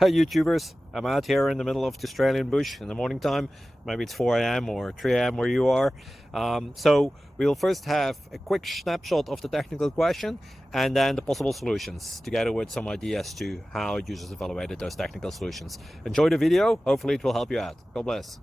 Hey YouTubers, I'm out here in the middle of the Australian bush in the morning time. Maybe it's 4 a.m. or 3 a.m. where you are. So we'll first have a quick snapshot of the technical question and then the possible solutions, together with some ideas to how users evaluated those technical solutions. Enjoy the video, hopefully it will help you out. God bless.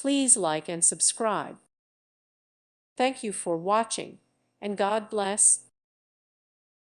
Please like and subscribe. Thank you for watching, and God bless.